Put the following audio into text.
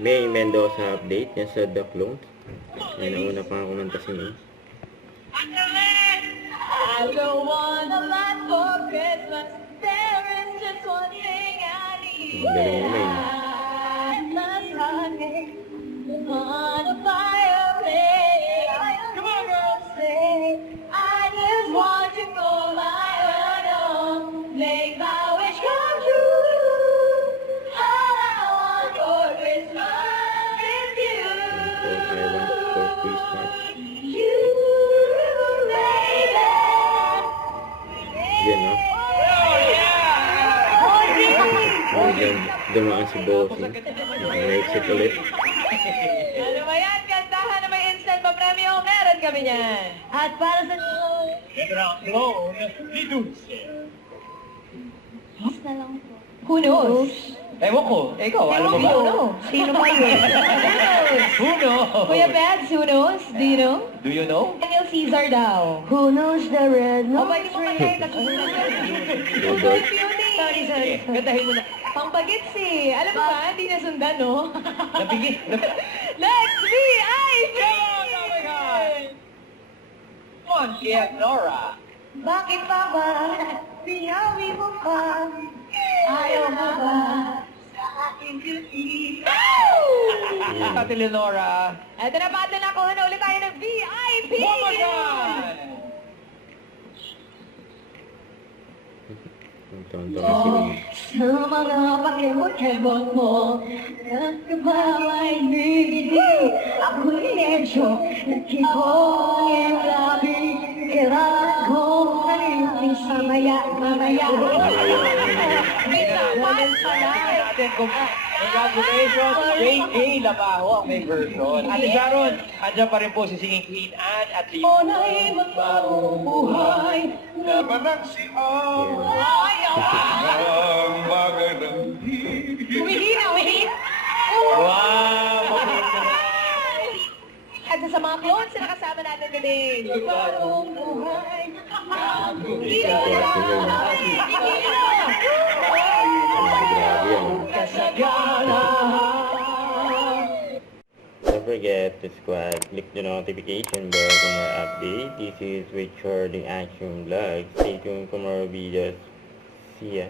May Mendoza update yan sa The Clones. May nauna pa ako kumanta si May. I don't want a lot for Christmas. There is just one thing I need. Galing mo, May. Christmas honey on a fireplace. Come on, girl, say I just want you for my own. Make my wish come true. All I want for Christmas is you. All I want for Christmas. You, baby. Yan, no? Biglang dumaan si Bossing. Nag-exit ulit. Ano ba yan? Kantahan na may instant pa premyo. Meron kami niyan. At para sa... na lang po. Who knows? Ewan ko. Ikaw, alam mo ba? Who knows? Sino ba yun? Who knows? Kuya Beds, who knows? Do you know? Do you know? Daniel Caesar daw. Who knows the red nose? Pwede mo kantahin kasi Robert. Sorry. Kantahin mo na. Pampagits eh. Alam mo ba, hindi nasundan, no? Napigil. Let's be IP! Oh my God! Come on, Chef Nora. Bakit pa ba? Pinawi mo pa? Ayaw mo ba? Sa aking kasi. Ate Leonora. Eto na pa, nakuha na ulit tayo ng VIP! Oh my God! Tonton si May. Sa mga pakibot-kibot mo, nagkabaway bigidi, ako'y medyo nagkikong labi, kailangan kong kalimutin sa mamaya. Congratulations, Grade A Labaho ang may version. Ate Sharon, andyan pa rin po si Singing Queen Anne at Leo. Ona'y magbaong buhay, Namanang si ang magandang Umihina! Wow! At sa mga clones na nakasama natin today. Bagong buhay. Grabe yan. Don't forget to subscribe, click the notification bell for more updates. This is Richard the Action Vlog. Stay tuned for more videos. See ya.